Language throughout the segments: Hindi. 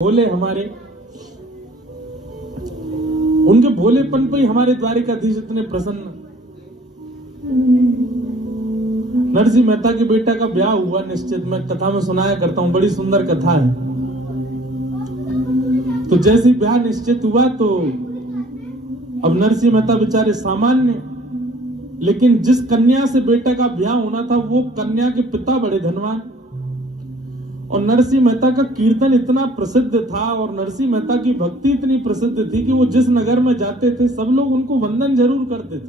भोले हमारे, उनके भोलेपन पे ही हमारे द्वारिकाधीश इतने प्रसन्न। नरसिंह मेहता के बेटा का ब्याह हुआ निश्चित, मैं कथा में सुनाया करता हूं, बड़ी सुंदर कथा है। तो जैसे ब्याह निश्चित हुआ तो अब नरसिंह मेहता बेचारे सामान्य, लेकिन जिस कन्या से बेटा का ब्याह होना था वो कन्या के पिता बड़े धनवान, और नरसिंह मेहता का कीर्तन इतना प्रसिद्ध था और नरसिंह मेहता की भक्ति इतनी प्रसिद्ध थी कि वो जिस नगर में जाते थे सब लोग उनको वंदन जरूर करते थे।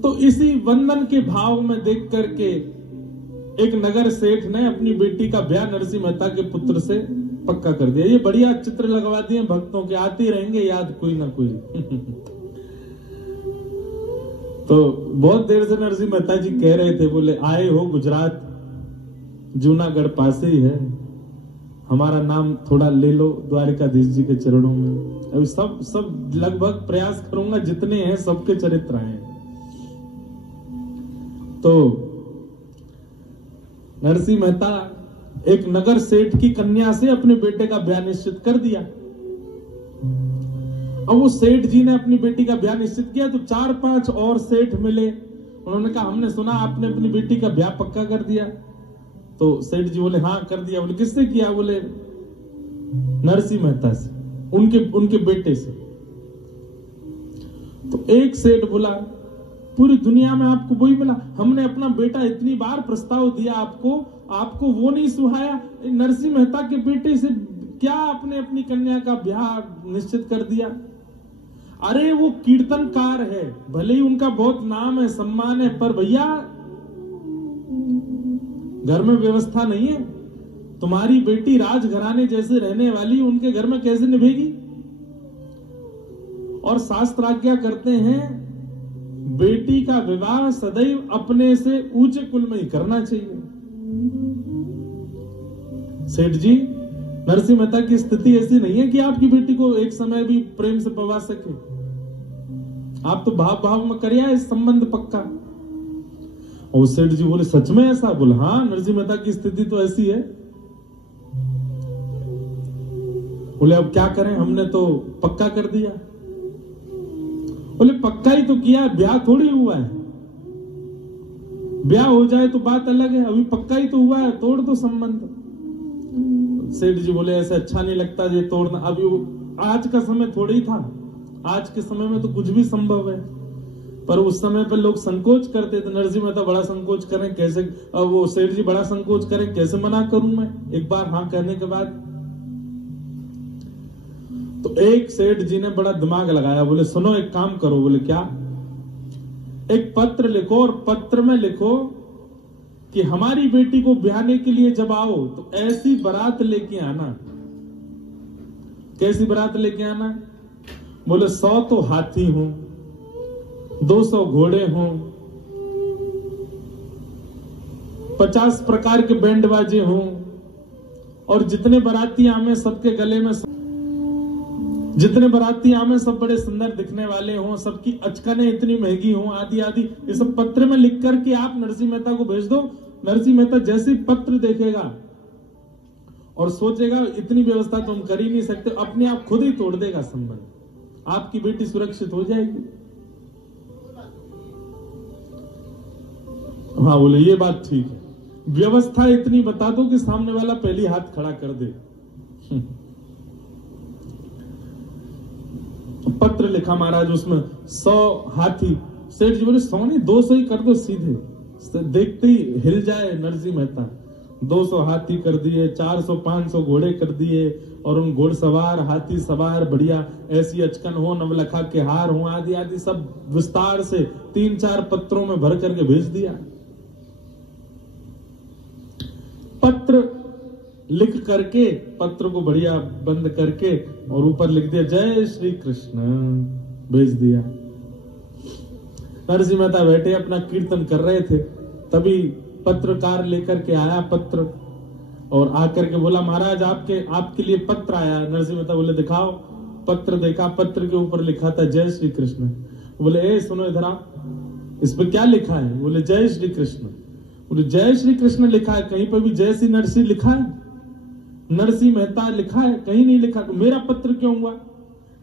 तो इसी वंदन के भाव में देख करके एक नगर सेठ ने अपनी बेटी का ब्याह नरसिंह मेहता के पुत्र से पक्का कर दिया। ये बढ़िया चित्र लगवा दिए भक्तों के, आते रहेंगे याद कोई ना कोई। तो बहुत देर से नरसिंह मेहता जी कह रहे थे, बोले आए हो गुजरात, जूनागढ़ पास ही है, हमारा नाम थोड़ा ले लो द्वारिकाधीश जी के चरणों में। अभी सब लगभग प्रयास करूंगा, जितने हैं सबके चरित्र आए। तो नरसिंह मेहता एक नगर सेठ की कन्या से अपने बेटे का ब्याह निश्चित कर दिया। अब वो सेठ जी ने अपनी बेटी का ब्याह निश्चित किया तो 4-5 और सेठ मिले, उन्होंने कहा हमने सुना आपने अपनी बेटी का ब्याह पक्का कर दिया। तो सेठ जी बोले हाँ कर दिया। बोले किससे किया? बोले नरसिंह मेहता से, उनके बेटे से। तो एक सेठ बोला पूरी दुनिया में आपको वही मिला, हमने अपना बेटा इतनी बार प्रस्ताव दिया आपको वो नहीं सुहाया, नरसिंह मेहता के बेटे से क्या आपने अपनी कन्या का ब्याह निश्चित कर दिया? अरे वो कीर्तनकार है, भले ही उनका बहुत नाम है सम्मान है, पर भैया घर में व्यवस्था नहीं है। तुम्हारी बेटी राजघराने जैसे रहने वाली, उनके घर में कैसे निभेगी? और शास्त्र आज्ञा करते हैं बेटी का विवाह सदैव अपने से ऊंचे कुल में ही करना चाहिए। सेठ जी, नरसिंह मेहता की स्थिति ऐसी नहीं है कि आपकी बेटी को एक समय भी प्रेम से पवा सके, आप तो भाव में करिए इस संबंध पक्का। और सेठ जी बोले सच में ऐसा? बोले हाँ, नरसिंह मेहता की स्थिति तो ऐसी है। बोले अब क्या करें, हमने तो पक्का कर दिया। बोले पक्का ही तो किया, ब्याह थोड़ी हुआ है, ब्याह हो जाए तो बात अलग है, अभी पक्का ही तो हुआ है, तोड़ दो संबंध। सेठ जी बोले ऐसे अच्छा नहीं लगता ये तोड़ना, अभी आज का समय थोड़ी ही था, आज के समय में तो कुछ भी संभव है, पर उस समय पर लोग संकोच करते थे। नरसिंह मेहता बड़ा संकोच करें कैसे, वो सेठ जी बड़ा संकोच करें कैसे मना करूं मैं एक बार हाँ कहने के बाद। तो एक सेठ जी ने बड़ा दिमाग लगाया, बोले सुनो एक काम करो। बोले क्या? एक पत्र लिखो और पत्र में लिखो कि हमारी बेटी को ब्याहने के लिए जब आओ तो ऐसी बारात लेके आना। कैसी बारात लेके आना? बोले 100 तो हाथी हों, 200 घोड़े हों, 50 प्रकार के बैंड बाजे हों, और जितने बाराती आमे सबके गले में, जितने बाराती आमे सब बड़े सुंदर दिखने वाले हों, सबकी अचकने इतनी महंगी हों, आदि आदि। ये सब पत्र में लिख करके आप नरसिंह मेहता को भेज दो। नरसिंह मेहता जैसे पत्र देखेगा और सोचेगा इतनी व्यवस्था तुम कर ही नहीं सकते, अपने आप खुद ही तोड़ देगा संबंध, आपकी बेटी सुरक्षित हो जाएगी। हाँ बोले ये बात ठीक है, व्यवस्था इतनी बता दो कि सामने वाला पहली हाथ खड़ा कर दे। पत्र लिखा महाराज, उसमें 100 हाथी। सेठ जी बोले 100 नहीं 200 ही कर दो सीधे, देखते ही हिल जाए नरसिंह मेहता। 200 हाथी कर दिए, 400-500 घोड़े कर दिए, और उन घोड़सवार हाथी सवार बढ़िया ऐसी अचकन हो, नवलखा के हार हो, आदि आदि सब विस्तार से 3-4 पत्रों में भर करके भेज दिया। पत्र लिख करके, पत्र को बढ़िया बंद करके और ऊपर लिख दिया जय श्री कृष्ण, भेज दिया। नरसिंह मेहता बैठे अपना कीर्तन कर रहे थे, तभी पत्रकार लेकर के आया पत्र, और आकर के बोला महाराज आपके लिए पत्र आया। नरसिंह मेहता बोले दिखाओ। पत्र देखा, पत्र के ऊपर लिखा था जय श्री कृष्ण। बोले ए सुनो इधर आओ, इस पे क्या लिखा है? बोले जय श्री कृष्ण। बोले जय श्री कृष्ण लिखा है, कहीं पर भी जय श्री नरसिंह लिखा है? नरसिंह मेहता लिखा है? कहीं नहीं लिखा। तो मेरा पत्र क्यों हुआ?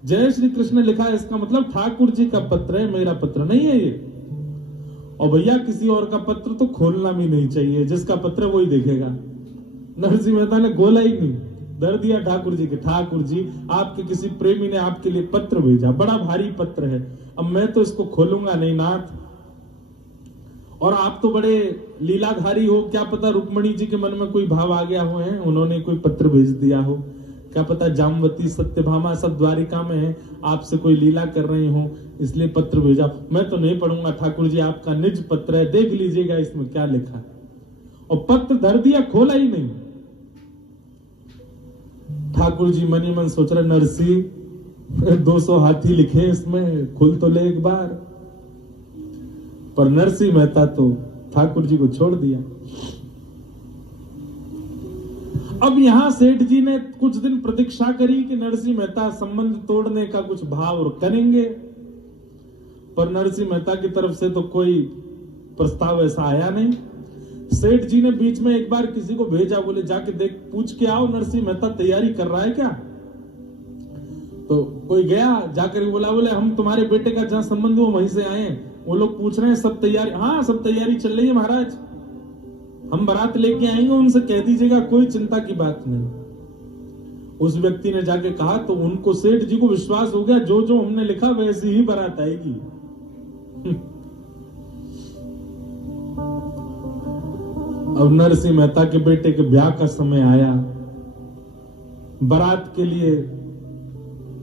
जय श्री कृष्ण लिखा है, इसका मतलब ठाकुर जी का पत्र है, मेरा पत्र नहीं है ये। और भैया किसी और का पत्र तो खोलना भी नहीं चाहिए, जिसका पत्र वही देखेगा। नरसिंह मेहता ने गोला ही नहीं, दर दिया ठाकुर जी के। ठाकुर जी, आपके किसी प्रेमी ने आपके लिए पत्र भेजा, बड़ा भारी पत्र है, अब मैं तो इसको खोलूंगा नहीं नाथ। और आप तो बड़े लीलाधारी हो, क्या पता रुक्मणी जी के मन में कोई भाव आ गया हो, है उन्होंने कोई पत्र भेज दिया हो, क्या पता जामवती सत्यभामा सब द्वारिका में है, आपसे कोई लीला कर रही हो, इसलिए पत्र भेजा। मैं तो नहीं पढ़ूंगा ठाकुर जी, आपका निज पत्र है, देख लीजिएगा इसमें क्या लिखा है। और पत्र धर दिया, खोला ही नहीं। ठाकुर जी मन ही मन सोच रहे, नरसिंह 200 हाथी लिखे इसमें, खुल तो ले एक बार। पर नरसिंह मेहता तो ठाकुर जी को छोड़ दिया। अब यहां सेठ जी ने कुछ दिन प्रतीक्षा करी कि नरसिंह मेहता संबंध तोड़ने का कुछ भाव और करेंगे, पर नरसिंह मेहता की तरफ से तो कोई प्रस्ताव ऐसा आया नहीं। सेठ जी ने बीच में एक बार किसी को भेजा, बोले जाके देख पूछ के आओ नरसिंह मेहता तैयारी कर रहा है क्या। तो कोई गया, जाकर बोला, बोले हम तुम्हारे बेटे का जहां संबंध हो वहीं से आए हैं, वो लोग पूछ रहे हैं सब तैयारी। हाँ सब तैयारी चल रही है महाराज, हम बारात लेके आएंगे, उनसे कह दीजिएगा, कोई चिंता की बात नहीं। उस व्यक्ति ने जाके कहा तो उनको सेठ जी को विश्वास हो गया, जो जो हमने लिखा वैसी ही बारात आएगी। अब नरसिंह मेहता के बेटे के ब्याह का समय आया, बारात के लिए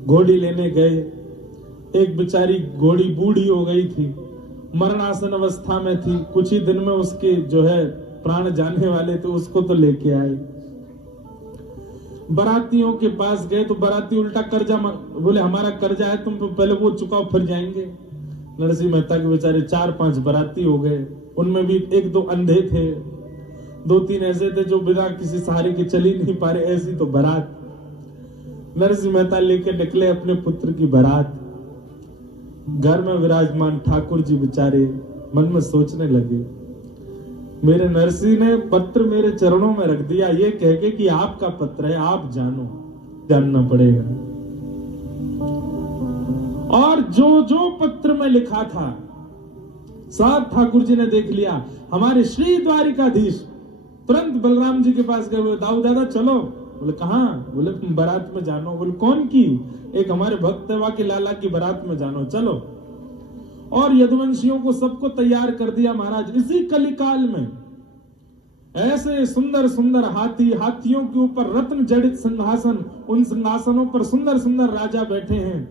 घोड़ी लेने गए। एक बेचारी घोड़ी बूढ़ी हो गई थी, मरणासन अवस्था में थी, कुछ ही दिन में उसके जो है प्राण जाने वाले थे, उसको तो लेके आए। बारातियों के पास गए तो बाराती उल्टा कर्जा, बोले हमारा कर्जा है, तुम पहले वो चुकाओ फिर जाएंगे। नरसिंह मेहता के बेचारे 4-5 बाराती हो गए, उनमें भी 1-2 अंधे थे, 2-3 ऐसे थे जो बिना किसी सहारे के चल ही नहीं पा रहे, ऐसी तो बारात। नरसिंह मेहता लेके निकले अपने पुत्र की बारात। घर में विराजमान ठाकुर जी बेचारे मन में सोचने लगे, मेरे नरसिंह ने पत्र मेरे चरणों में रख दिया, ये कह के कि आपका पत्र है, आप जानो, जानना पड़ेगा। और जो जो पत्र में लिखा था सब ठाकुर जी ने देख लिया। हमारे श्री द्वारिकाधीश तुरंत बलराम जी के पास गए, बोले दाऊ दादा चलो। बोले कहाँ? बोले बारात में जानो। बोले कौन की? एक हमारे भक्त सेवा के लाला की बारात में जानो, चलो। और यदुवंशियों को सबको तैयार कर दिया महाराज। इसी कलिकाल में ऐसे सुंदर सुंदर हाथी, हाथियों के ऊपर रत्न जड़ित सिंहासन, उन सिंहासनों पर सुंदर सुंदर राजा बैठे हैं,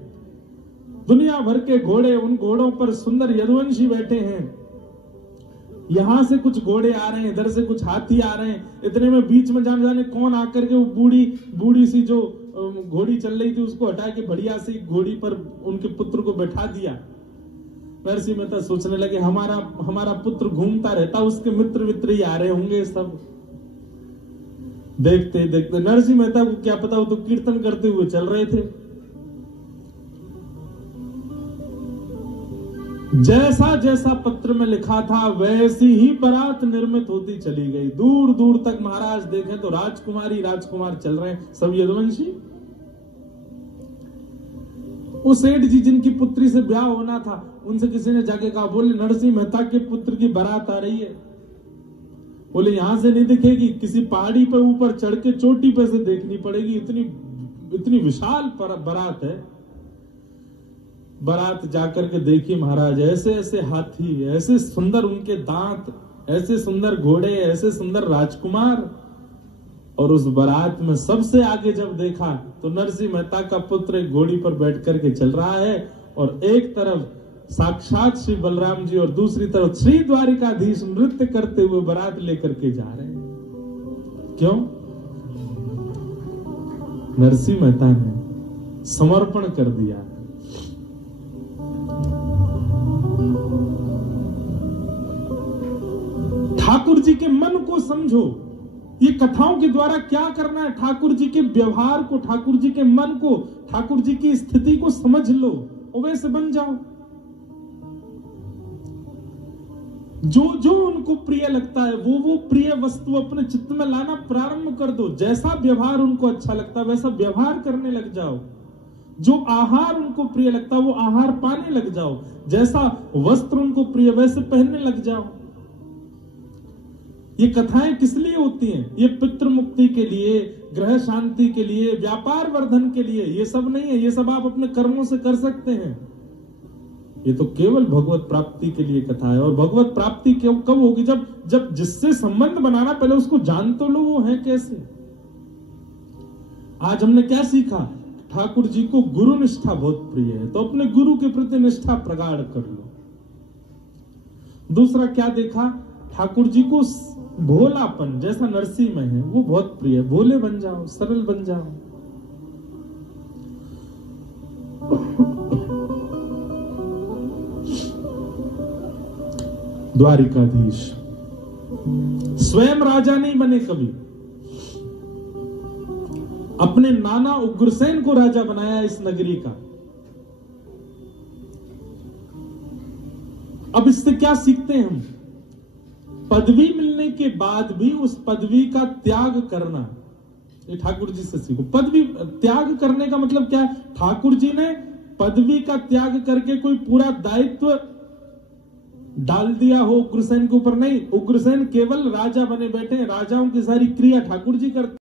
दुनिया भर के घोड़े, उन घोड़ों पर सुंदर यदुवंशी बैठे हैं। यहां से कुछ घोड़े आ रहे हैं, इधर से कुछ हाथी आ रहे हैं। इतने में बीच में जाने कौन आकर के वो बूढ़ी सी जो घोड़ी चल रही थी उसको हटा के बढ़िया सी घोड़ी पर उनके पुत्र को बैठा दिया। नरसिंह मेहता सोचने लगे, हमारा पुत्र घूमता रहता, उसके मित्र वित्र ही आ रहे होंगे सब। देखते देखते नरसिंह मेहता को क्या पता, वो तो कीर्तन करते हुए चल रहे थे। जैसा जैसा पत्र में लिखा था वैसी ही बारात निर्मित होती चली गई। दूर दूर तक महाराज देखें तो राजकुमारी राजकुमार चल रहे हैं, सब यदुवंशी। वो सेठ जी जिनकी पुत्री से ब्याह होना था, उनसे किसी ने जाके कहा, बोले नरसिंह मेहता के पुत्र की बारात आ रही है। बोले यहां से नहीं दिखेगी, किसी पहाड़ी पर ऊपर चढ़ के चोटी पे से देखनी पड़ेगी, इतनी विशाल बारात है। बारात जाकर के देखी महाराज, ऐसे ऐसे हाथी, ऐसे सुंदर उनके दांत, ऐसे सुंदर घोड़े, ऐसे सुंदर राजकुमार। और उस बारात में सबसे आगे जब देखा तो नरसिंह मेहता का पुत्र एक घोड़ी पर बैठ करके चल रहा है, और एक तरफ साक्षात श्री बलराम जी और दूसरी तरफ श्री द्वारिकाधीश नृत्य करते हुए बारात लेकर के जा रहे हैं। क्यों? नरसिंह मेहता ने समर्पण कर दिया। ठाकुर जी के मन को समझो, ये कथाओं के द्वारा क्या करना है, ठाकुर जी के व्यवहार को, ठाकुर जी के मन को, ठाकुर जी की स्थिति को समझ लो और वैसे बन जाओ। जो जो उनको प्रिय लगता है वो प्रिय वस्तु अपने चित्त में लाना प्रारंभ कर दो। जैसा व्यवहार उनको अच्छा लगता है वैसा व्यवहार करने लग जाओ। जो आहार उनको प्रिय लगता है वो आहार पाने लग जाओ। जैसा वस्त्र उनको प्रिय वैसे पहनने लग जाओ। ये कथाएं किस लिए होती हैं? ये पितृ मुक्ति के लिए, ग्रह शांति के लिए, व्यापार वर्धन के लिए। ये सब नहीं है, ये सब आप अपने कर्मों से कर सकते हैं। ये तो केवल भगवत प्राप्ति के लिए कथा है। और भगवत प्राप्ति कब होगी? जब जिससे संबंध बनाना पहले उसको जान तो लो वो है कैसे। आज हमने क्या सीखा? ठाकुर जी को गुरु निष्ठा बहुत प्रिय है, तो अपने गुरु के प्रति निष्ठा प्रगाढ़ कर लो। दूसरा क्या देखा? ठाकुर जी को भोलापन, जैसा नरसिंह में है वो बहुत प्रिय है। भोले बन जाओ, सरल बन जाओ। द्वारिकाधीश स्वयं राजा नहीं बने कभी, अपने नाना उग्रसेन को राजा बनाया इस नगरी का। अब इससे क्या सीखते हैं हम? पदवी मिलने के बाद भी उस पदवी का त्याग करना, ये ठाकुर जी से सीखो। पदवी त्याग करने का मतलब क्या है? ठाकुर जी ने पदवी का त्याग करके कोई पूरा दायित्व डाल दिया हो उग्रसेन के ऊपर? नहीं, उग्रसेन केवल राजा बने बैठे हैं। राजाओं की सारी क्रिया ठाकुर जी करते